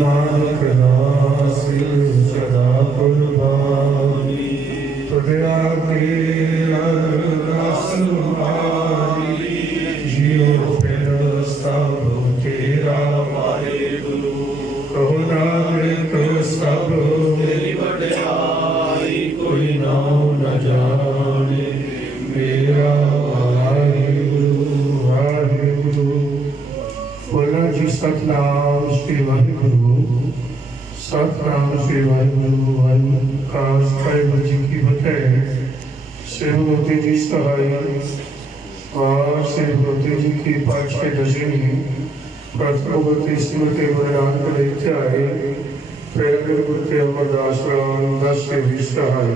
नानक दासी सदा कुर्बानी तुझा की अरदास हमारी जियो फिर सब तेरा वाहेगुरु कहो नानक सब तेरी बड़ाई कोई नाम न जाने मेरा सतनाम श्री वाहिगुरु सतनाम श्री वाहिगुरु वाहिगुरु जी की बधाई श्रीमती जी सहाय और श्रीमती जी की पाँचवें दशमी प्रथमवती स्मृति वरदान को लेते आए प्रेम गुरुते अमरदास रामदास श्री सहाय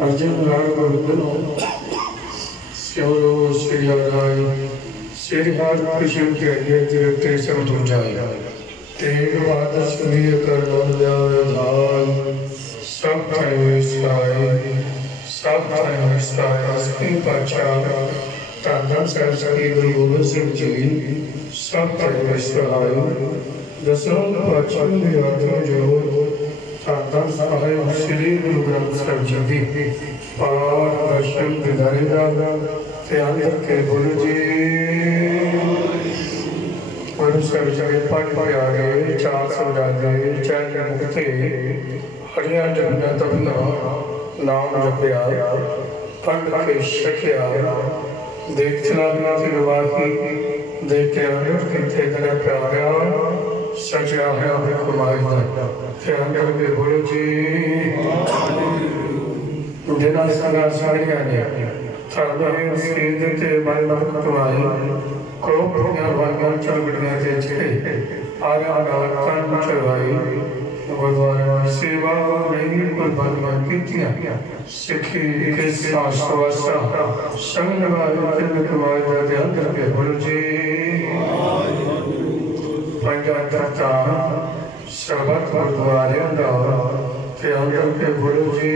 अर्जुन राम गोविंदनो श्यामलो श्री राय श्री कृष्ण के जगते समझाए तेग बादल सुनिए कर सब असली पाचार तांदन सरस्वती गुरु गोविंद सिंह जी सब दसों पाचन जो तांदन सहाय श्री गुरु ग्रंथ साहिब जी की पाठ दर्शन विधायक ध्यान करके बोलो जी पाठ प्यारे चार समझाते चैन मुक्ति हरिया जपिया तपना नाम जपया पंड के शकिया देख चलाना की गवाही देख के अनुर किथे करे प्यारा सचा है हुक्माई ध्यान करके बोलो जी जिना संगा साड़ियां ने थाने सीधे के मन भक्तवाई को भगवान चढ़ने के छे आया नाम चढ़ाई गुरुद्वारा सेवा नहीं कुर्बान कीतियां सिखी के शास्त्रवासा संग वाले के कमाई ध्यान करके बोलो जी पंजाब शबद गुरुद्वारे ध्यान करके बोलो जी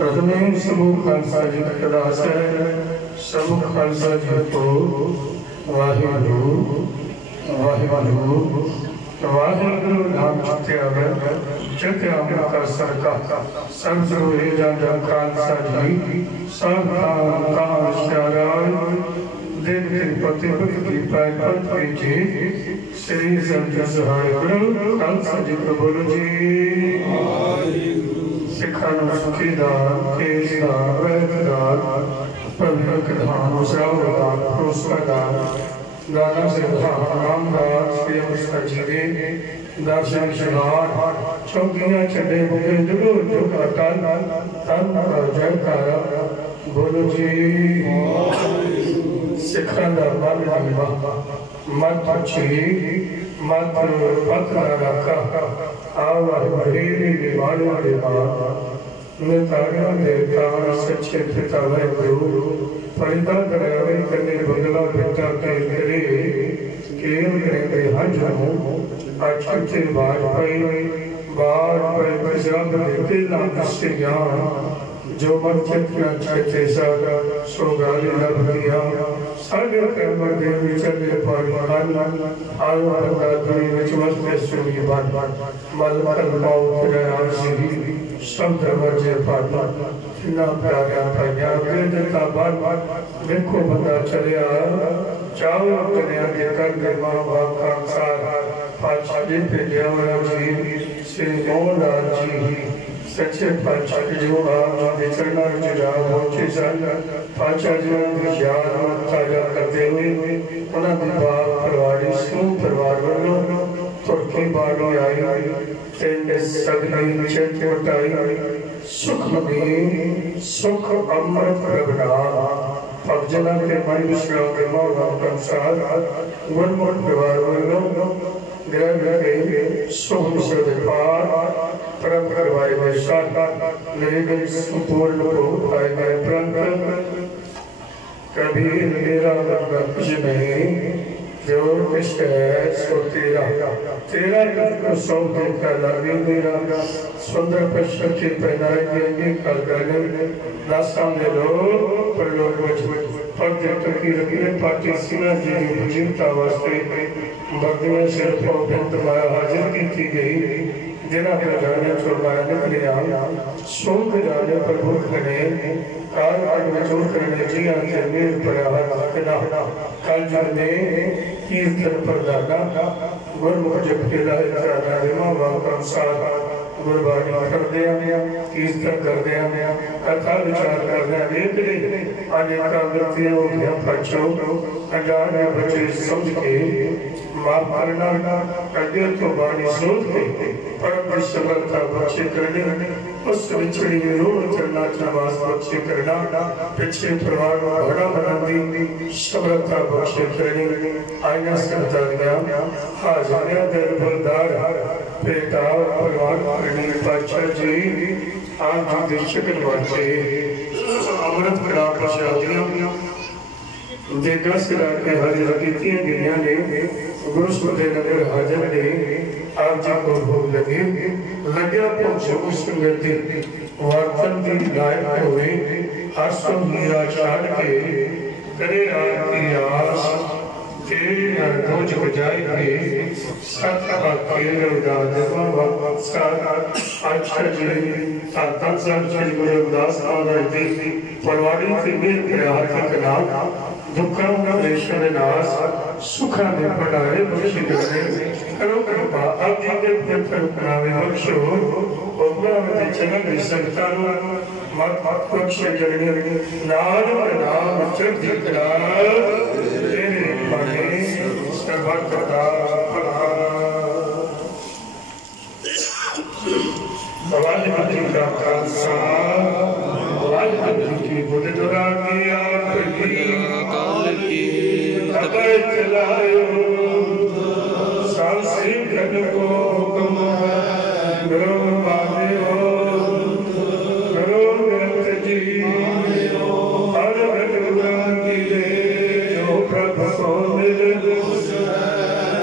प्रथम समूह खालसा जी का दास है समूह खालसा जी को वाहिगुरु वाहिगुरु वाहिगुरु नाम चित्ते का सरका संसुरे जाजा खालसा जी सब देव पति की प्रायपत कीजिए श्री संत सहाय गुरु खालसा जी को बोलो जी सिखाना सुखीदार केसदार वैद्यदार प्रधान श्रावदार प्रोस्तादार दाना से रामदार श्री मुस्ताजीवे दर्शन शिवार चौकियां चढ़े मुझे जरूर जो अटल तन का जयकारा बोलो जी सिखाना मन हलवा मत पक्षी मत पत्र रखा आवा बड़ेरी निवाणों के बाद नितारियों देवता सच्चे पिता वह गुरु परिता दरयावे करने बदला पिता के करे केव करेंगे हज हो अच्छे बाज पर प्रजाब देते लाभ से ज्ञान जो मन चित्रा छे सागा सोगाली लभ दिया सागे कर्म देव चले पर आयो बंदा दुई विच मस्ते सुनी बात मल मल पाओ फिर आरसी शब्द वर्जे पाट ना प्यारा भैया वेदता बात देखो बंदा चलिया चाओ कन्या के कर में मां बाप का सार पाछे पे देवरा जी श्री मोहन जी सच्चे पातशाह जो आप विचरना जुड़ा पहुंचे सन पातशाह जी ने याद ताजा करते हुए उन्होंने बाप परिवार समूह परिवार वालों तुर्की बालों आई तेरे सगनी चेतवटाई सुख में सुख अमृत प्रगटा भक्तना के मन विश्राम के मौका कंसार गुणमुख परिवार वालों ग्रह के सुख से पार परम करवाए हुए साथ लेकिन संपूर्ण को आए गए परम कभी मेरा लगा कुछ नहीं जो कुछ है सो तेरा तेरा को सौ दिन का लगे मेरा सुंदर पश्चिम की पहनाई देंगे कल करने दास्तान दे लो पर लोग पढ़ते टकी रखने पार्टी सिन्हा जी की उपजीविता वास्ते बर्दियां सिर्फ बिंद माया हाजिर की गई जिन्हें खजाने चुराया निकलिया सोच जाने प्रभु खड़े काल जोड़ करने जी आके मेर पड़ा हकना कल जुड़ने कीर्तन प्रदाना गुरमुख जपके दा इकरार रिमा बाप अनुसार गुरबाणी पढ़दे कीर्तन करदे कथा विचार करदे वेखदे अनेक वृत्तियां होंदियां पछो अजान बच्चे समझ के मां करना अगे तो बाणी सोच के परम की समर्था बख्शे करने उस विछड़ी रूह चलना नमाज बख्शे करना पिछले परिवार बड़ा बनाती समर्था बख्शे करने आईना समझा गया हाजिर दर बलदार बेटा परिवार करने पाचा जी आप जी दे शकल वाचे अमृत कड़ा प्रसादियां देगा सिरा के हाजिर कीतियां गईयां ने गुरु सुखदेव नगर हाजिर ने आप जी को भोग लगे लग्या पहुंचे उस संगति वार्तन दी लायक हुए आसो मीरा छाड़ के करे आपकी आस तेरी नरदोज बजाई के सत बाकी रवदा जमा सात अच्छा जी सातन सात श्री गुरु रविदास महाराज जी परवाड़ी के मेर प्रयास के खिलाफ दुखों का देशों नाश सुखा में पढ़ाए बख्शी करने करो कृपा अब जिनके फिर करावे बख्शो ओपरा में चलन सकता मत बख्शे जगने नाम नाम चढ़ करा तेरे पाने सर्वदा वाहिगुरु का खालसा वाहिगुरु की बुद्ध दुरा की आपकी खबर चलायो सांसी घन को गुरु मानियो गुरु ग्रंथ जी हर भगवान की ले जो प्रभु को मिल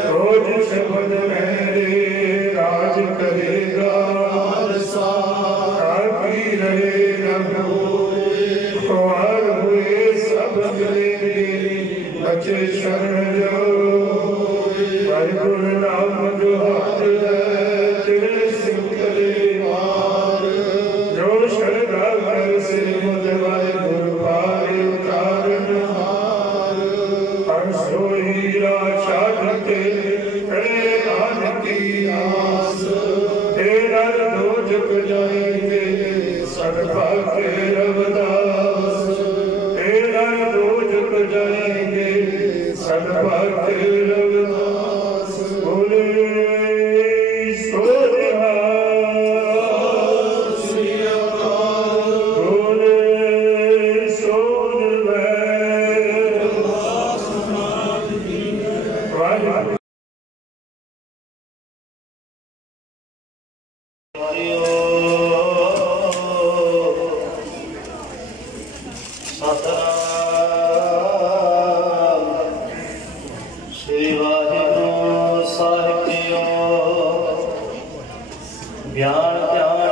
रोज शब्द मेरे राज करेगा ताकि रहे न खुआर हुए सब बचे शरण जो वाहिगुरु नाम जो हाथ तेरे सिंह करे मार जो शरदा कर से मुझ वाहिगुरु पाए उतारन हार हर सोईरा छाड़ते करे नान की आस तेरा दो झुक जाएंगे सदपा के रवदास तेरा दो झुक जाएंगे सदपा के रवदास बोले सोनिया बोले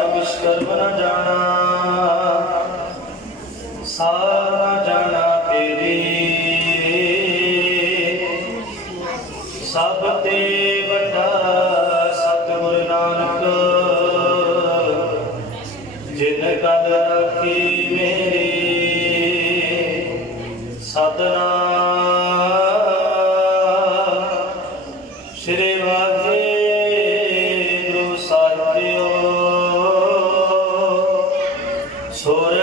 सोन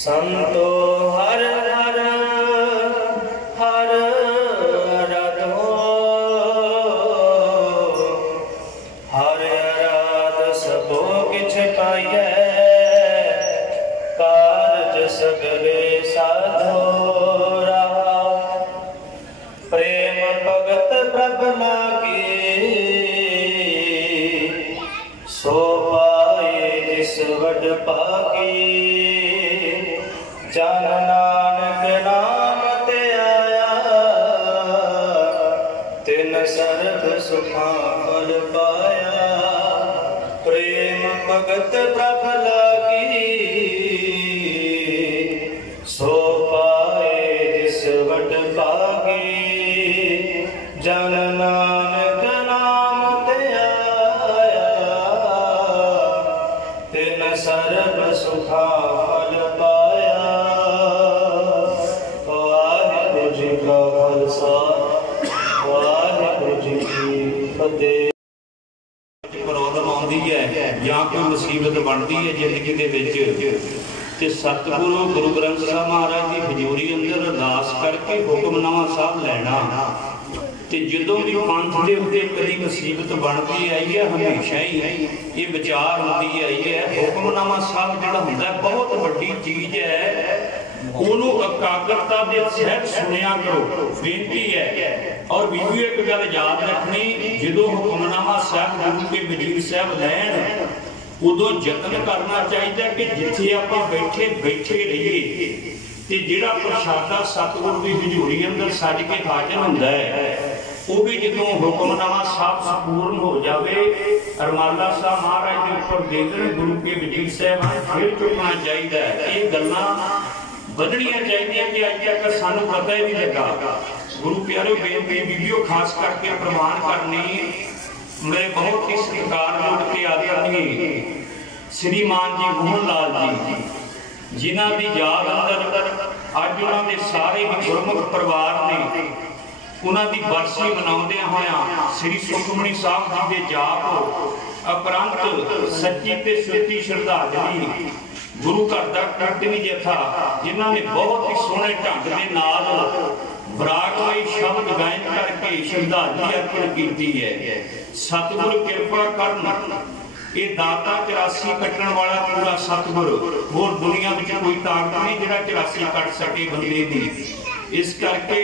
संतो हर हर हर तो सो पाए जिस वड पाके जन नानक नाम ते आया तिन सर्ब सुखा फल पाया प्रेम भगत प्रभ लागी सो पाए जिस वड पाके जन नानक नाम ते आया तिन सर्ब सुखा फल पाया। वाहिगुरु जी का खालसा वाहिगुरु जी की फतेह। प्रॉब्लम आती है या कोई मुसीबत बनती है जिंदगी के ते सतगुरु गुरु ग्रंथ साहब महाराज की हजूरी अंदर अरदास करके हुक्मनामा साहब लैना ते जदों भी पंथ के उत्ते कभी मुसीबत बनती आई है हमेशा ही ये विचार होती आई है हुक्मनामा साहब जिहड़ा हुंदा बहुत वड्डी चीज है ओनू एकाग्रता दे सहित सुनिया करो बेनती है। और बीबी एक गल याद रखनी जदों हुक्मनामा साहब गुरु के वजीर साहब लैन उदों यतन करना चाहिए कि जिथे आप बैठे बैठे रहिए ते जिहड़ा प्रशादा सतगुरु की हजूरी अंदर सज के हाजिर हुंदा है वो भी जदों हुक्मनामा साहब संपूर्ण हो जाए अरमाला साहब महाराज के उपर दे देन गुरु के वजीर साहब फिर चुकना चाहिए। ये गल्लां बदलनियां चाहिए कि अज तक सानू पता ही नहीं लगा। गुरु प्यारे बेनती बीबियों खास करके प्रमाण करनी मेरे बहुत ही सत्कार के आदरणीय श्रीमान जी मोहन लाल जी जिन्हां दी याद अंदर अज उन्हां दे सारे ही गुरमुख परिवार ने उन्हां दी बरसी मनाउंदे होया श्री सुखमनी साहब जी दे जाप उपरंत सच्ची ते सुच्ची श्रद्धांजलि गुरु घर का कीर्तनी जथा जिन्हां ने बहुत ही सोहने ढंग दे नाल बरागमई शब्द गायन करके श्रद्धांजलि अर्पण की है। सतगुरु कृपा करन ये दाता 84 कटण वाला पूरा सतगुरु होर दुनिया में कोई ताकत नहीं जिहड़ा 84 कट सके बंदे दी। इस करके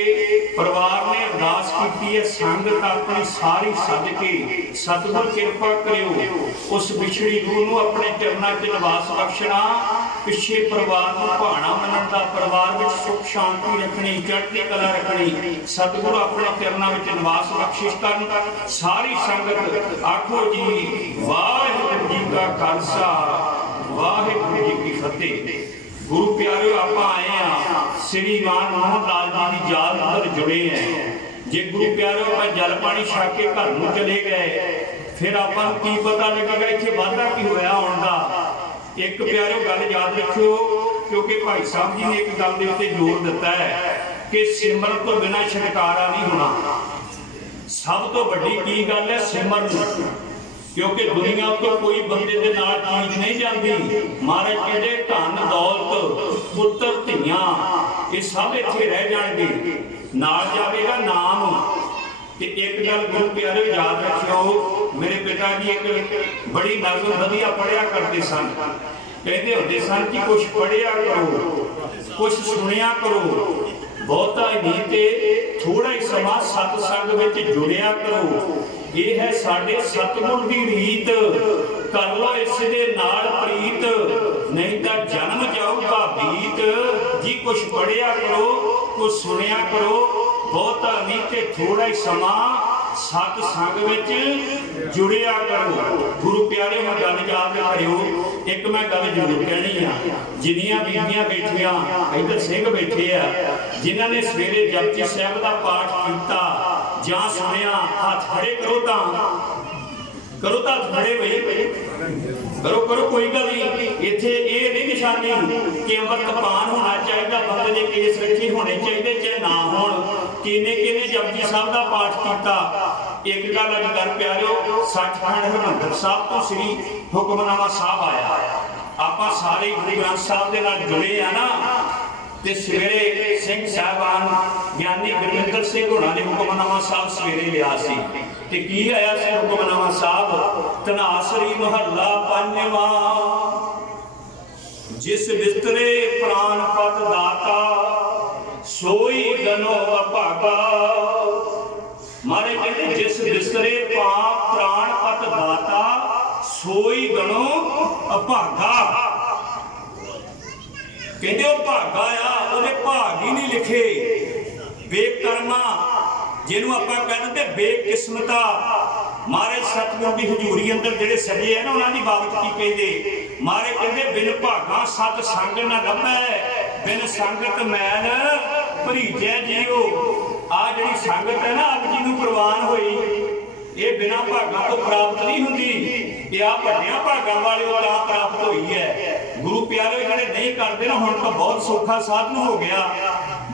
परिवार ने अरदास की है संगत अपनी सारी सद के सतगुर कृपा करियो उस विछड़ी रूह नूं अपने चरनां च निवास बख्शना पिछे परिवार नूं भाणा मनण दा परिवार विच सुख शांति रखनी चढ़ती कला रखनी सतगुर अपने चरनां विच निवास बख्शिश करन। सारी संगत आखो जी वाहिगुरू जी का खालसा वाहिगुरू जी की फतेह। गुरु प्यारे आप आए हैं श्रीमान मोहन लाल जी की याद अंदर जुड़े हैं जे गुरु प्यारे आप जल पानी छक के घर में चले गए फिर आप की पता लगेगा इतने वाधा की होया आने का। एक प्यारे गल याद रखियो क्योंकि भाई साहब जी ने एक गल के उत्ते जोर दिता है कि सिमरन तो बिना छुटकारा नहीं होना। सब तो वड्डी की गल है सिमरन क्योंकि दुनिया तो कोई बंदे के नाल चीज नहीं जाती। महाराज कहते धन दौलत पुत्र धियां ये सब इत्थे रह जाएंगे नाल जाएगा नाम। ते एक गल गुरु प्यारे याद रखियो मेरे पिता जी एक बड़ी नज़म वधिया पढ़िया करते सन कहते होंदे सन कि कुछ पढ़िया करो कुछ सुनिया करो बहुता नहीं ते थोड़ा ही समा सतसंग विच जुड़िया करो। ये है साडे सतगुर दी रीत कर लो इस दे नाल प्रीत नहीं तो जन्म जाऊगा बीत जी। कुछ पढ़िया करो कुछ सुनिया करो बहुता नहीं ते थोड़ा ही समा सतसंग विच जुड़िया करो। गुरु प्यारे मैं गल याद करियो एक मैं गल जरूर कहनी है जिन्नियां बीबियां बैठियां इधर सिंह बैठे आ जिन्हां ने सवेरे जपजी साहिब दा पाठ कीता जां सुनिया हाथ खड़े करो ता खड़े भाई करो करो कोई गल नहीं। इत्थे ये नहीं निशानी कि अमृतपान होना चाहिए बंदे दे केस रखे होने चाहिए चाहे ना होण किने किने जपजी साहब दा पाठ कीता। एक गल अज कर प्यारिओ सचखंड हरिमंदर साहब तो श्री हुक्मनामा साहब आया आपां सारे गुरु ग्रंथ साहब दे नाल जुड़े आ ना ते सवेरे सिंह साहबान ज्ञानी गुरविंदर सिंह होना ने हुक्मनामा साहब सवेरे लिया सी ते की आया सी हुक्मनामा साहब तनासरी महला पंजवा जिस बिस्तरे प्राण पत दाता सोई गनो अभागा। मारे कहते जिस बिस्तरे प्राण पत दाता सोई गणो अभागा। कहते वो भागा आ, उहदे भाग ही नहीं लिखे। बेकर्मा जिन्हों आपां कहते बेकिस्मता। महाराज सतगुर की हजूरी अंदर जिहड़े सजे है ना उन्होंने बाबत की कहते। महाराज कहते बिन भागा सत संग न लभै, बिन संगत मैल भरीजै जियो। आ जिहड़ी संगत है ना आप जी नूं प्रवान होई, ये बिना भागा तो प्राप्त नहीं होंगी। ये आ वड्डियां भागां वाले तां प्राप्त हुई है। गुरु प्यारे जिहड़े नहीं करते ना, हुण तो बहुत सौखा साधन हो गया।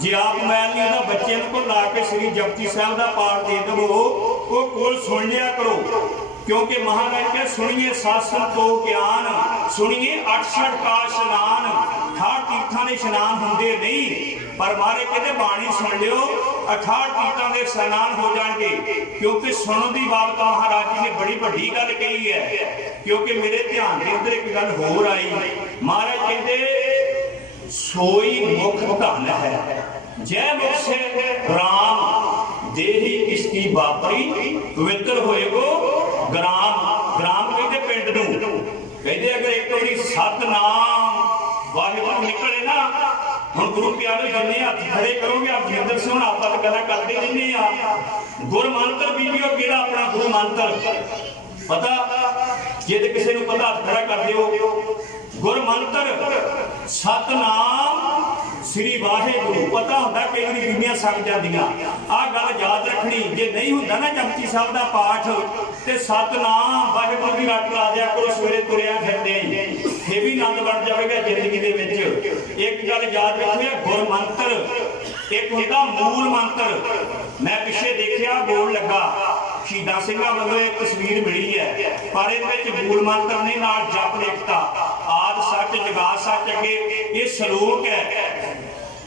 जे आप मैल नहीं होता बच्चे को ला के श्री जपजी साहब का पाठ दे दो, वो कोल सुन लिया करो। क्योंकि महाराज क्या सुनिए शासन तो ज्ञान, सुनिए 68 का स्नान। 68 तीर्थां दे स्नान होंदे नहीं, पर मारे कहते बाणी सुन लियो 68 तीर्थां दे स्नान हो जाएंगे। क्योंकि सुनन दी बात महाराज जी ने बड़ी वड्डी गल कही है। क्योंकि मेरे ध्यान के अंदर एक गल होर आई। महाराज कहते सोई मुख धन है, जय मुख से राम देही इसकी बापरी, पवित्र होएगो ग्राम। ग्राम कहते पिंड नूं। कहते अगर एक बारी सतनाम वाहिगुरू निकले ना, हम गुरु प्यारे जिन्ने हाथ खड़े करोगे आप जिंदर से हम आप गल करते रहने आ। गुर मंत्र बीबियो केड़ा अपना गुरु मंत्र पता, जे ते किसी नूं पता हाथ खड़ा कर दिओ। गुर मंत्र सतनाम श्री वाहिगुरू पता होंदा, कई बार बीबियां सक जांदियां। आ गल याद रखनी, जे नहीं होंदा ना जपजी साहब दा पाठ ते सतनाम वाहिगुरू दी रट ला दिया करो सवेरे तुरिया फिरदे, ये भी आनंद बन जाएगा जिंदगी दे विच। एक गल याद रखिए, गुर मंत्र एक होंदा मूल मंत्र। मैं पिछे देखिया बोर्ड लगा शहीदां सिंघां वालों एक तस्वीर मिली है, पर इहदे मूल मंत्र ने नाल जप लिखता आद सच जगा सच। अगे ये सलोक है,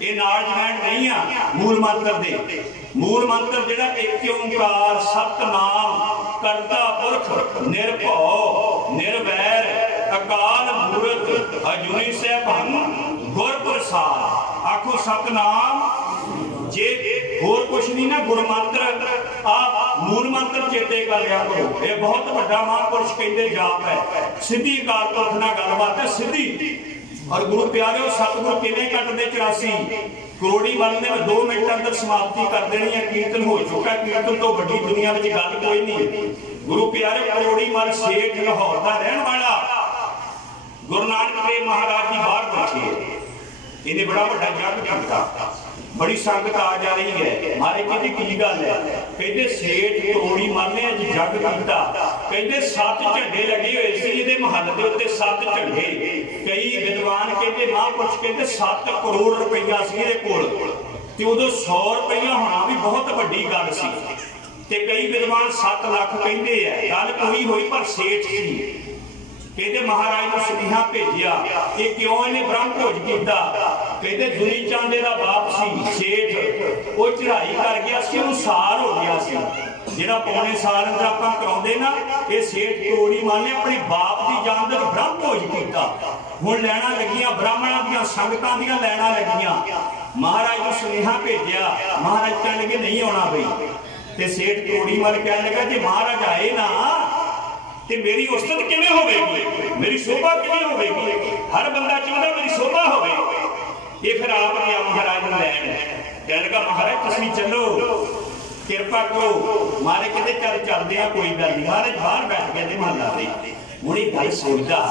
ये नाल जवैन नहीं आ मूल मंत्र दे। मूल मंत्र जिहड़ा एक ओंकार सतनाम करता पुरख निर्भौ निर्वैर अकाल मूरत अजूनी सैभं गुर प्रसाद। आखो सतनाम। जे होर कुछ नहीं ना गुर मंत्र आप मूल मंत्र चेते कर लिया करो। ये बहुत बड़ा महापुरुष कहते जाप है, सीधी अकाल पुरख नाल गलबात है सीधी। और गुरु प्यारे सतगुर किवें कटदे 84 करोड़ी मल ने 2 मिनट अंदर समाप्ति कर देनी है। कीर्तन हो चुका, कीर्तन तो बड़ी दुनिया में गल कोई नहीं। गुरु प्यारे करोड़ी मल सेठ लाहौर का रहने वाला गुरु नानक देव महाराज जी बाहर बैठे, इन्हें बड़ा बड़ा जग किया, बड़ी संगत आ जा रही है। मारे कहते की गल है, कहते सेठ करोड़ी मल ने अज जग किया। कहते 7 झंडे लगे हुए सी इहदे महल दे उत्ते 7 झंडे। कई विद्वान कहते महापुरुष कहते 7 करोड़ रुपया सी इहदे कोल, ते उदों 100 रुपया होना भी बहुत वड्डी गल सी। ते कई विद्वान 7 लाख कहते हैं। गल कोई हुई पर सेठ सी। कहते महाराज ने सुनेहा भेजिया, ये क्यों इन्हें ब्रह्म भोज किया। कहते दुनी चांदे का बाप सी सेठ, वो चढ़ाई कर गया सी, उन्हें साल हो गया सी। जिहड़ा पौने साल अंदर आपां कराउंदे ना, ये सेठ करोड़ी मान ने अपने बाप की जान दे ब्रह्म भोज किया। हुण लैणा लगियां ब्राह्मणां दीयां संगतां दीयां लैणा लगियां। महाराज ने सुनेहा भेजिया, महाराज कहण लगे नहीं आउणा बई। ते सेठ करोड़ी मान कहण लगा जे महाराज आए ना ते मेरी उस्तत किवें होवेगी, मेरी शोभा किवें होवेगी। हर बंदा चाहता मेरी शोभा होवे। ये फिर आप गया महाराज नूं लैण, कहण लगा महाराज तुसीं चलो किरपा करो। मारे कहते चल चलदे आ कोई गल नहीं। महाराज बाहर बैठ गए थे महल्ला दे। हुण इह गल सोचदा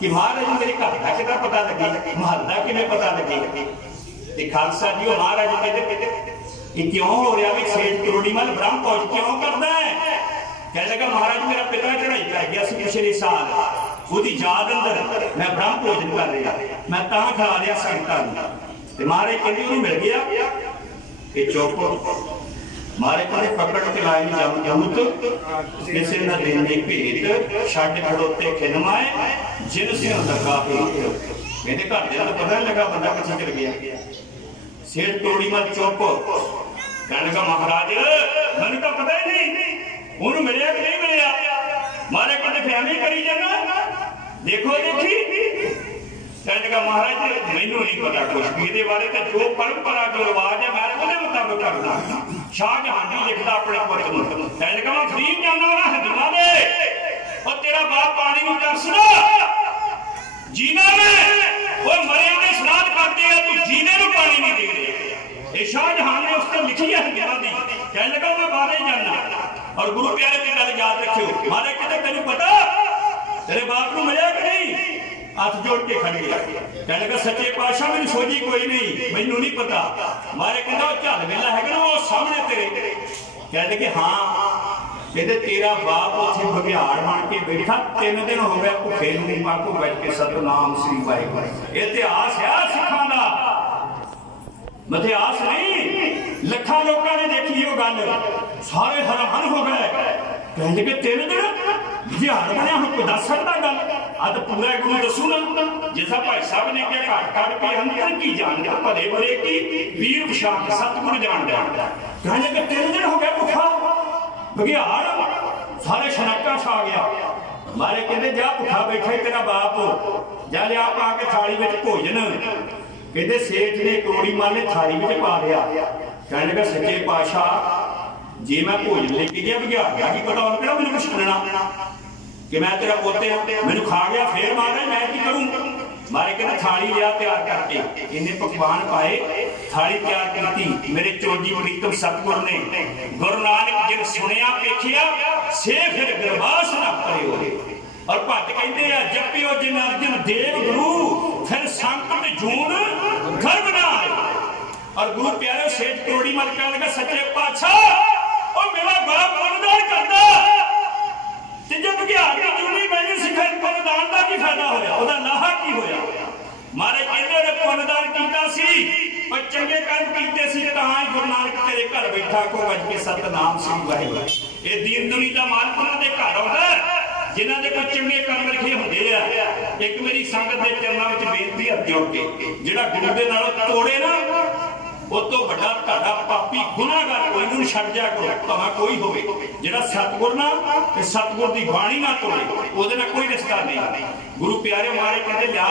कि महाराज मेरे घर दा किदां पता लगे, महल दा किवें पता लगे। ते खालसा जी महाराज कहते ये क्यों हो रहा भी सेठ करोड़ी मल ब्रह्म भोज क्यों करदा है। कहने लगा महाराज मेरा पिता चढ़ाई कर गया पिछले साल, उसकी याद अंदर मैं ब्रह्म भोजन कर रहा, मैं तां खा लिया संगतां। महाराज कहते उन्हें मिल गया कि चुप। महाराज कहते पकड़ के लाए जमजमूत किसी न देने भेत छड्ड खड़ोते खिदमाए जिन से लगा भेत। कहते घर दे पता नहीं लगा बंदा किथे चल गया। सेठ करोड़ी मल चुप। कहने लगा महाराज मैंने तो पता ही नहीं उन्होंने मिलिया कि नहीं मिलिया। मारे कहते फैमिली करी जाना देखो देखी। कहने लगा महाराज मैनू नहीं पता कुछ भी ये बारे तो जो परंपरा जो रिवाज है मैं उसके मुताबिक करना। शाहजहां जी लिखता अपने पुत्र। कहने लगा मैं फरीद जाना हजमा दे और तेरा तेरा बाप पानी में तरसदा जीना में वो मरे ने श्राद्ध करते हैं तू जीने को पानी नहीं दे रहे। शाहजहां ने उसको लिखी है दी कह लगा मैं बाहर जाना। और गुरु प्यारे की गल याद रखियो मारे कहते तेन पता तेरे बाप को मिले कि नहीं हाथ जोड़ के खड़ गया कह लगा सच्चे पातशाह मेरी सोझी कोई नहीं मैनू नहीं पता। मारे कहता झल वेला है ना वो सामने तेरे कह लगे हाँ कहते तेरा बाप उसे बघियाड़ बन के बैठा 3 दिन हो गए भुखे को बैठ के सतनाम श्री वाहिगुरू। इतिहास है सिखा का इतिहास नहीं लखा लोगों ने देखी वो गल सारे हैरान हो गए कह लगे 3 दिन बघियाड़ बनया हम कोई दस सकता गल अद पूरा गुरु दसू ना जैसा भाई साहब ने क्या घट घट के अंतर की जान गया भले भले की वीर विशाख सतगुरु जान दिया कह लगे 3 दिन हो गए भुखा बघियाड़ सारे शनका छा गया। मारे कहते जा भुखा बैठा तेरा बाप जा लिया पा के थाली में भोजन कहते सेठ ने करोड़ी मार ने थाली में पा लिया कहने लगा सच्चे पातशाह जे मैं भोजन लेके गया बघियाड़ का की पता उनका मैंने कुछ छड़ना कि मैं तेरा पोते मैंने खा गया फिर मार रहा मैं की करूं। मारे कहते थाली लिया तैयार करके इन्हें पकवान पाए थाली तैयार की मेरे चोजी प्रीतम सतगुर ने गुरु नानक जिन सुनिया देखिया से फिर गरबास ना परे हो। और भट्ट कहते हैं जपियो जिन अर्जन देव गुरु फिर संकट जून गर्भ ना आए। और गुरु प्यारे सेठ करोड़ी मल कह लगा सच्चे पातशाह और मेरा बाप पुनदान करता जब बघियाड़ की जूनी मैंने सिखाई पुनदान का की फायदा होया ओदा लाहा की होया। मारे कहते ने पुनदान कीता सी और चंगे कर्म कीते सी तां ही गुरु नानक तेरे घर बैठा को वज के सतनाम श्री वाहिगुरू। ये दीन दुनी दा मालक उन्हां दे घर आउंदा जिन्हां दे कोई चंगे कर्म लिखे हुंदे आ। एक मेरी संगत दे चरनां विच बेनती हथ जोड़ के जिहड़ा गुरु दे नाल तोड़े ना वो तो बड़ा ताड़ा पापी गुनाहगार कोई नहीं छड़ जा करो भावें कोई होवे जिहड़ा सतगुर ना ते सतगुर दी बाणी ना तोड़े ओदे नाल कोई रिश्ता नहीं। गुरु प्यारे मारे कहते लिया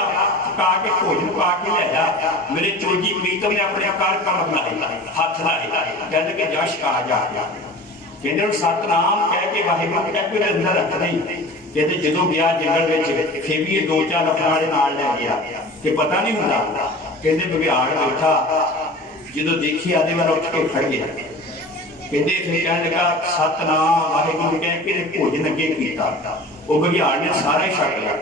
पका के भोजन पा के लिया मेरे चोजी प्रीतम ने अपने कार कम लाए हाथ लाए कहते कि जा छका जा कहते सतनाम कह के वाहिगुरू कह के अंदर रख नहीं कहते जो गया जंगल में फिर भी 2-4 अपने नाल ले गया कि पता नहीं हुंदा कहते बघियाड़ बैठा जो देखी आधे वाल उठ के खड़ गया कहते फिर कह लगा सतनाम वाहिगुरू कह के भोजन अगे किया वो बघियाड़ ने सारा ही छक लिया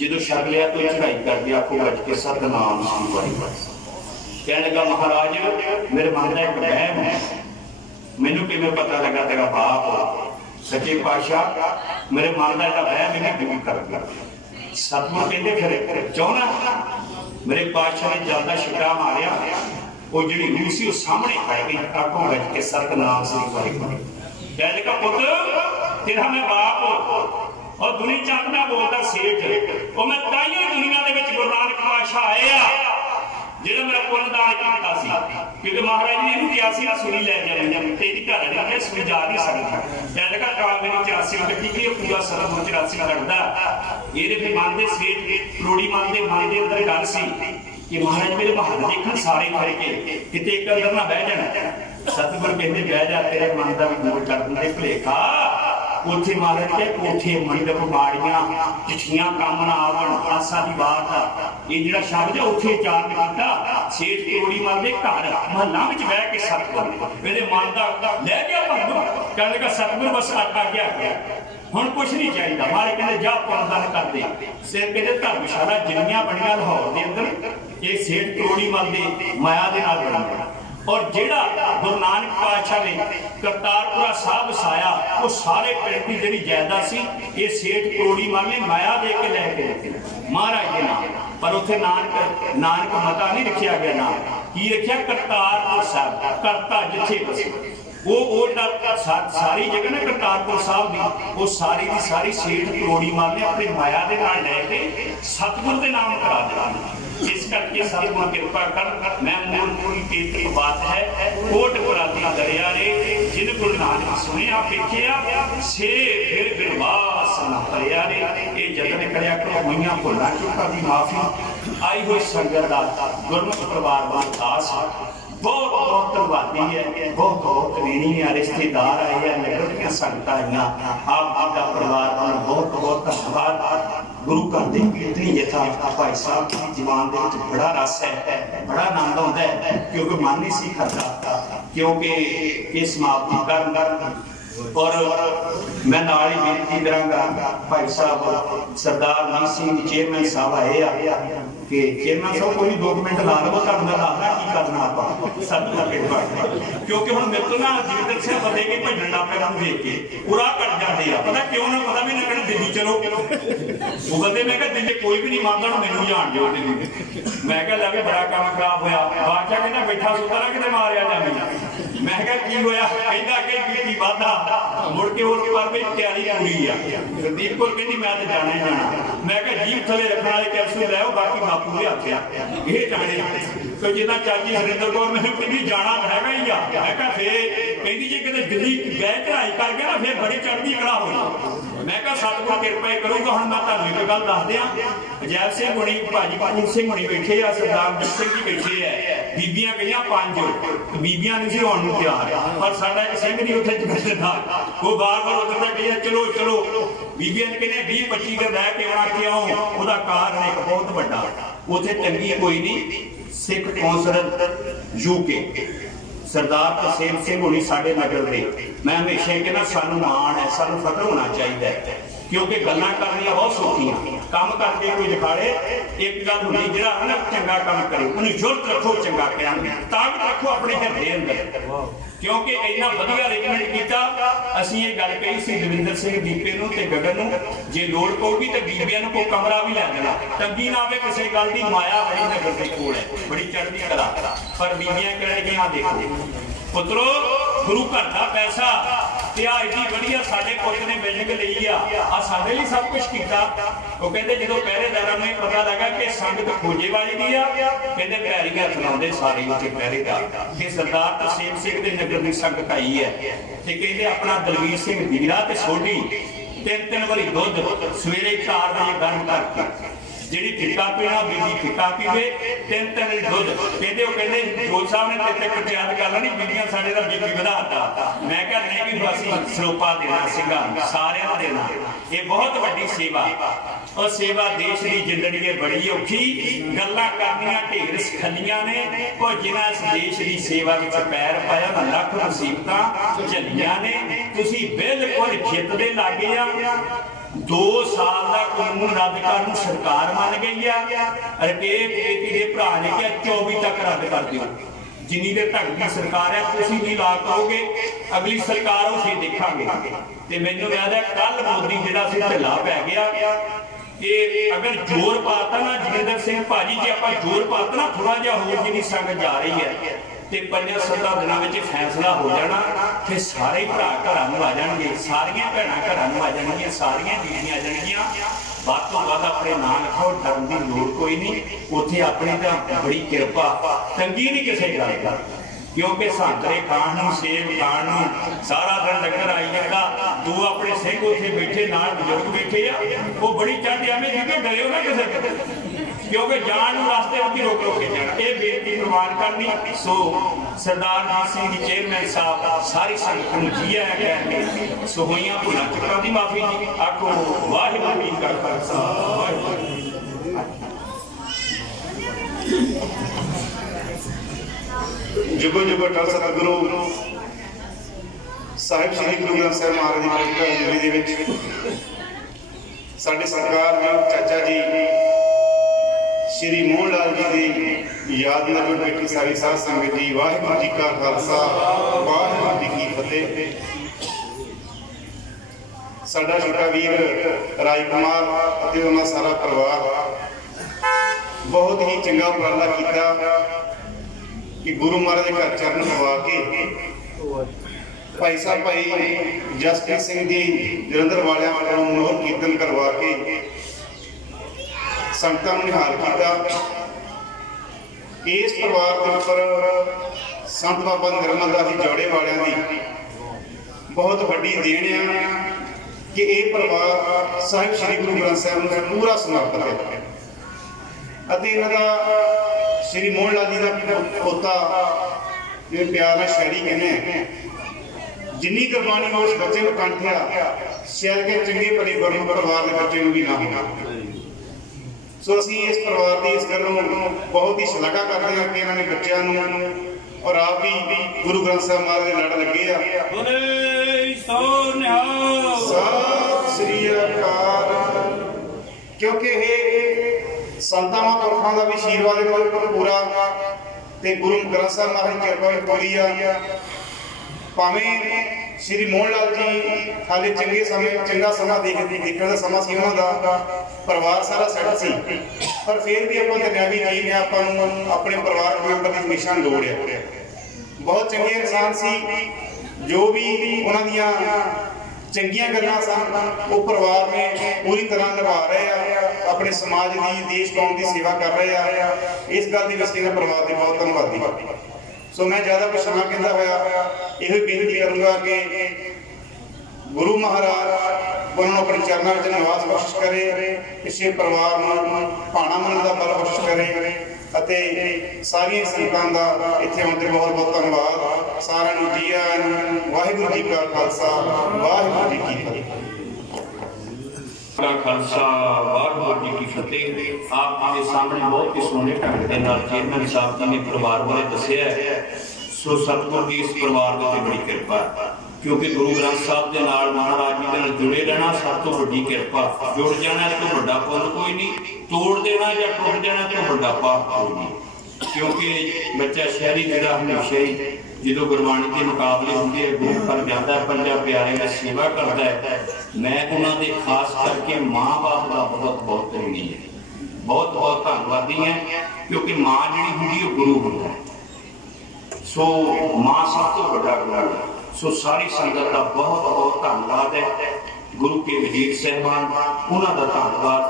जो छक लिया तो चढ़ाई कर दिया आखो बज के सतनाम श्री वाहिगुरू। कह लगा महाराज मेरे मन का एक वहम है मैनू किवें पता लगा तेरा बाप सच्चे पातशाह मेरे मन का वहम है दूर कर दिया। सतगुर कहते फिर चाहना मेरे पातशाह ने ज्यादा छिटा मारिया वो जी रूह सी सामने खड़ गई आंखों रख के सतनाम श्री वाहिगुरू। कह लगा पुत्र तेरा मैं बाप और दुनिया चंद मैं बोलता सेठ और मैं ताइयों दुनिया के गुरु नानक पातशाह आए आ जो मेरा पुनदान किया क्योंकि महाराज ने इन्हें कहा सी सुनी लै जाए तेरी घर वाली सुनी जा नहीं सकता कह लगा काल मेरी 84 की पूरा सरम 84 लगता ये फिर मन के सेठ करोड़ी मन के अंदर गल सी कि महाराज मेरे महल देखन सारे भर के किते एक अंदर ना बह जाना। सतगुर कहते बह जा तेरे मन का भी दूर कर देंगे भुलेखा उथे महाराज के कोठे मंडप बाड़ियां चिट्ठियां काम ना आवन आसा दी बात ये जिहड़ा शब्द है उथे उच्चारण कीता सेठ करोड़ी मल दे घर महल्ला विच बह के सतगुर मेरे मन दा ले गया भगत कह लगा सतगुर बस आ गया हुण कुछ नहीं चाहिए। मारे कहते जा पुनदान कर दे सिर कहते धर्मशाला जिन्नियां बणियां लाहौर दे अंदर ये सेठ करोड़ी मल दे माया दे नाल बणियां और जेड़ा गुरु नानक पातशाह ने करतारपुरा साहब वसाया वो सारे पिंड की जिहड़ी जायदाद सी ये सेठ करोड़ी मल ने माया दे के लैके महाराज के नाम पर उथे नानक मता नहीं रखिया गया नाम की रखिया करतारपुर साहब करता जिथे बसे वो सारी जगह ना करतारपुर साहब दी वो सारी दी सारी सेठ करोड़ी मल ने अपनी माया दे नाल लैके सतगुर दे नाम करा दिया। इस करके सतगुर कृपा कर मैं मूल की बात है कोट पुराती दरिया रे जिन गुरु नानक सुनिया देखिया से फिर बिरवास न परिया रे ये जतन करया करो होइयां भुल्लां चूकां दी माफी आई हुई संगत दा गुरमुख परिवार दा दास बहुत बहुत धन्यवादी है, बहुत बहुत ऋणी है, रिश्तेदार आए हैं, नगर दी संगत आई, आप परिवार का बहुत बहुत धन्यवाद। गुरु घर के कीर्तनी जथा भाई साहब की जीवन के बड़ा रस है, बड़ा आनंद आता है, क्योंकि मन नहीं सी करता, क्योंकि ये समाप्ति कर और मैं नाल ही बेनती करांगा भाई साहब सरदार मीत सिंह चेयरमैन साहब आए कि चेयरमैन साहब कोई 2 मिनट ला लो, लाना की करना आप सब क्योंकि हम मेरे को ना जिंदर सिंह बंदे के भजन लापे देख के पूरा कट जाते हैं, पता क्यों ना पता भी ना कहना दिल्ली चलो वो बंदे मैं कहा दिल्ली कोई भी नहीं मानता मैनू जान दो दिल्ली, मैं कहा लगे बड़ा काम खराब होया, बादशाह कहना बैठा सुता ना किते मारिया जाए, मैं कहा की होया, कहना कि बीपी वाधा मुड़ के और पर भी तैयारी पूरी है, संदीप कौर कहती मैं तो जाना ही जाना, मैं कहा जीप थले रखने वाले कैप्सूल लै बाकी बापू के हत्या ये जाने तो जिदा चाची हरिंदर कौर मैंने कहती जाना हैगा ही आ, मैं कहा फिर कहती जे किते दिल्ली गए चढ़ाई करके ना फिर बड़ी चढ़ती कड़ा हुई, मैं कहा सतगुर किरपा करूंगा। हम मैं तुहानू एक गल दस दियां, अजैब सिंह हुणी भाजी कपूर सिंह हुणी बैठे आ, सरदार जीत सिंह जी बैठे है, बीबियां गईयां 5 बीबियां नहीं सी आउण नूं तैयार, पर साडा एक सिंह नहीं उत्थे जगतदार वो बार बार उधर तक कहिया चलो चलो, बीबियां ने कहने 20-25 दिन रह के आना क्यों, उसका कारण एक बहुत बड़ा उत्थे चंगी कोई नहीं सिख कौंसल यूके सरदार तरसेम सिंह हुणी साडे नगर दे, मैं हमेशा कहना सानू माण है, सानू फख्र होना चाहिए, क्योंकि गल्लां करनियां बहुत सौखियां, काम करके कोई दिखाड़े एक गल हुंदी जिहड़ा ना चंगा काम करे उन्हें जुर्त रखो, चंगा कहण दी ताकत रखो अपने हिरदे अंदर, क्योंकि इन्ना वधिया रेगमेंट किया असीं ये गल कही सी दविंदर सिंह दीपे नूं ते गगन नूं, जे लोड़ पऊगी तो बीबियां नूं कोई कमरा भी लै देना, तंगी ना आवे किसी गल दी, माया बड़ी नगर दे कोल है, बड़ी चढ़दी कला, पर बीबियां कहणगियां हाँ देखो पुत्रो गुरु घर का पैसा एडी वधिया साडे पुत ने बिल्डिंग लई आ साडे लई सब कुछ कीता, वो कहते जो पहरेदारां नूं पता लगा कि संगत खोजे वाली दी आ, कहते पैरी हथ लाउंदे सारे उत्ते पहरेदार कि सरदार तरसेम सिंह दे नगर दी संगत आई है, ते कहते अपना दलवीर सिंह दीरा ते सोढी 3-3 वारी दुध सवेरे 4 बजे गर्म करके जिहड़ी फिक्का पीना बीबी फिक्का पीवे, 3-3 दुध कहते जोत साहब ने तेरे तक याद कर लेनी बीबियां साडे दा बीबी वधाता, मैं कहा नहीं भी बस सरोपा देना सिंगा सारियां देना, ये बहुत वड्डी सेवा और सेवा देश की जिंदगी है बड़ी औखी, गल्लां करनियां ढेर सखलियां ने, और जिन्हां इस देश की सेवा विच पैर पाया ना लख मुसीबतां झल्लियां ने, तुसीं बिल्कुल जित दे लागे आ, 2 साल का कानून रद्द करने सरकार मान गई है, रकेब बेटी के भरा ने क्या 24 तक रद्द कर दियो, जिन्नी देर तक की सरकार है तुसीं नहीं ला करोगे अगली सरकार उसे देखांगे, ते मैनूं याद है कल मोदी जिहड़ा सी ढिला पै गया कि अगर जोर पाता ना जगिंदर सिंह भाजी जे आपां जोर पाता ना थोड़ा जिहा होर जिन्नी संगत जा रही है ते 5-7 दिनों में फैसला हो जाना, फिर सारे भरा घर आ जाएंगे, सारियां भैणां घर आ जाएंगियां, सारियां बीबियां आ जाएंगियां, ਵੱਧ ਤੋਂ ਵੱਧ अपने नाम रखो, डरन की लोड़ कोई नहीं, उत्थे अपनी तो बड़ी कृपा, तंगी नहीं किसी गल का, क्योंकि संतरे खाण नूं सेब खाण नूं सारा दिन लंगर आई जाता, 2 अपने सिंह उत्थे बैठे नाल बजुर्ग बैठे आ, वो बड़ी चढ़ आवे जिहदे डरे ना किसी, क्योंकि जान रास्ते में रोक रोक के जाना, ये बेनती प्रवान करनी। सो सरदार जीत सिंह जी चेयरमैन साहब सारी संगत नूं जी आया कह के सो होईयां भुलां चुकां दी माफी जी, आखो वाहिगुरू जी का खालसा वाहिगुरू। जुगो जुगो टल सतगुरु साहिब श्री गुरु ग्रंथ साहिब महाराज जी की हजूरी दे विच साडे सरकार योग चाचा जी श्री मोहन लाल जी की याद नाल बैठी सारी साध संगत जी, वाहिगुरू जी का खालसा वाहिगुरू जी की फतेह। साडा छोटा वीर राजकुमार अते उन्हां सारा परिवार बहुत ही चंगा उपराला कीता कि गुरु महाराज के घर चरण पवा के भाई साहब भाई जसप्रीत सिंह जी जलंधर वालियां वालों मनोहर कीर्तन करवा के संगतां नूं निहाल किया। इस परिवार के उपर संत बाबा निर्मल दास जी जौड़े वालियां दी बहुत वड्डी देन है कि यह परिवार साहिब श्री गुरु ग्रंथ साहिब नूं पूरा समर्पित है। इन्हां दा श्री मोहन लाल जी का पोता जिवें प्यार नाल शायरी कहने जिन्नी कुर्बानी उस बच्चे को कंठिया शायद के चंगे भले गुरमुख परिवार के बच्चे भी ना होना। सो असीं इस परिवार की इस गल बहुत ही शलाघा करते हैं कि इन्होंने बच्चों और आप भी गुरु ग्रंथ साहब महाराज के लड़ लगे सत श्री अकाल। क्योंकि संतां महापुरखां दा भी आशीर्वाद इन्हां दे उपर पूरा ते गुरु ग्रंथ साहब महाराज की कृपा भी पूरी आ। भावें श्री मोहन लाल जी हाले चंगे समय चंगा समा देखने का समा सी उन्हां दा परिवार सारा सैट सी, पर फिर भी आपां दुनियावी जी ने आपां नूं अपने परिवार मैंबर की हमेशा लोड़ है। बहुत चंगे इंसान सी जो भी उन्हां दियां चंगियां गल्लां सन वो परिवार में पूरी तरह निभा रहे हैं, अपने समाज की देश कौम की सेवा कर रहे हैं। इस गल की वजह परिवार के बहुत धन्यवादी। सो मैं ज़्यादा कुछ ना कहता हुआ यह बेनती करूँगा कि गुरु महाराज उन्होंने अपने चरणों में निवास बख्शिश करे, पिछले परिवार में भाणा मन का बल बख्शिश करे, सारिया संगतां दा इत्थे आउण ते बहुत बहुत धन्यवाद। सारिआं नूं जी आਇਆਂ ਨੂੰ। वाहिगुरू जी का खालसा वाहिगुरू जी की फतेह। खालसा वाहिगुरू जी की फतेह। आपके सामने बहुत ही सोहने ढंग के नाल चेयरमैन साहब जी ने परिवार बारे दस्सिया है। सो सतगुर की इस परिवार के बड़ी कृपा है, क्योंकि गुरु ग्रंथ साहब के नाल महाराज जी के जुड़े रहना सब तो बड़ी कृपा। जुड़ जाना तो बड़ा पुण्य कोई नहीं, तोड़ देना या टुट जाना तो बड़ा पाप कोई नहीं। क्योंकि बच्चा शहरी जिहड़ा हमेशा ही जो गुरबाणी के मुकाबले होंगे गुरु पर जाता है, पंजा प्यारे की सेवा करता है। मैं उन्होंने खास करके माँ बाप का बहुत बहुत ऋणी है, बहुत बहुत धन्यवादी है, क्योंकि माँ जी होंगी गुरु होता है। सो माँ सब तो बड़ा गुरु है। सो सारी संगत का बहुत बहुत धन्यवाद है। गुरु के वजीर साहबान उन्होंने धन्यवाद,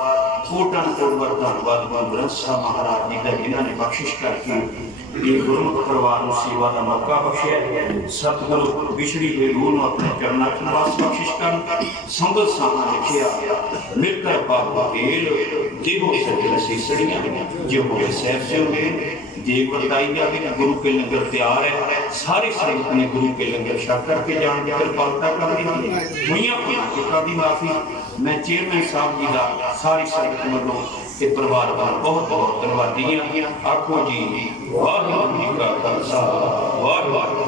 कोटन कोटवर धन्यवाद गुरु ग्रंथ साहब महाराज जी का जिन्होंने बख्शिश करके ये गुरुमुख परिवार को सेवा का मौका बख्शिया। सतगुरु बिछड़ी हुई रूह अपने चरणों में वास बख्शिश कर संगत सामने लिखिया मिलकर बाबा तेल देवो सजन सीसड़ियां जो हुए सैफ से हुए देव बताई जाए गुरु के लंगर तैयार है। सारी संगत ने गुरु के लंगर छक करके जान की कृपालता कर दी हुई माफी। मैं चेयरमैन साहब जी का सारी संगत वालों के परिवार का बहुत बहुत धन्यवादी हाँ। आखो जी वाहिगुरू जी का खालसा वाहिगुरू।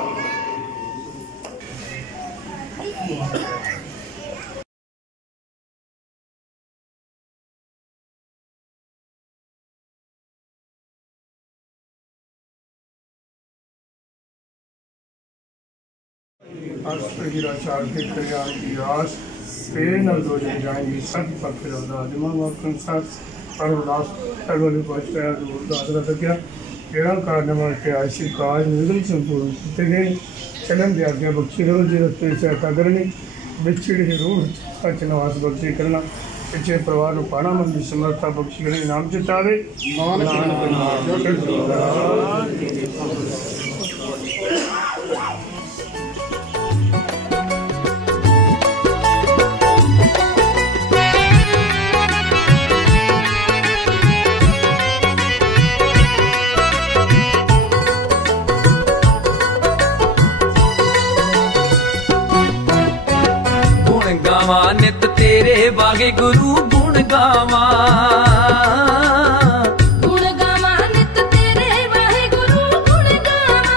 चार के कल्याण की आस प्रेम न दो जाएंगी सब पक्ष क्या केड़ा कारनामा के आशी काज निर्गल संपूर्ण किए गए। चलन की आज्ञा बख्शी करो जी रस्ते सहायता करनी बिछड़ी रूह सच नवास बख्शी करना पिछले परिवार को पाना मन की समर्था बख्शी करने नाम चितावे नित तेरे बागे गुरु गुण गावा नित तेरे बागे गुरु गुण गावा।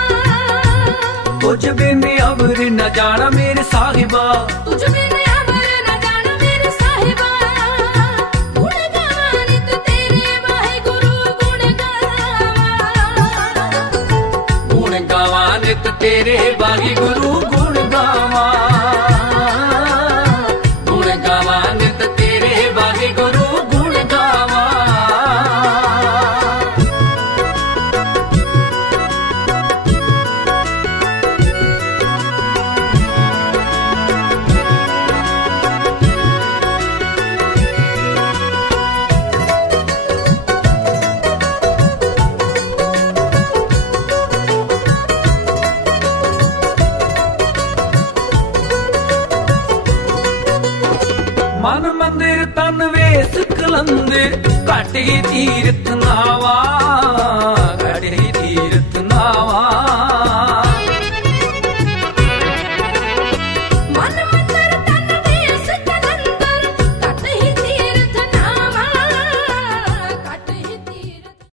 तुझ बिन अबर न जाना मेरे साहिबा, तुझ बिन अबर न जाना मेरे साहिबा। गुण गावा नित तेरे बागे गुरु गुण गावा, गुण गावा नित तेरे बागे गुरु गुण गावा। मन मंदिर तन वेस कलंदर घाटी तीर्थ नावा।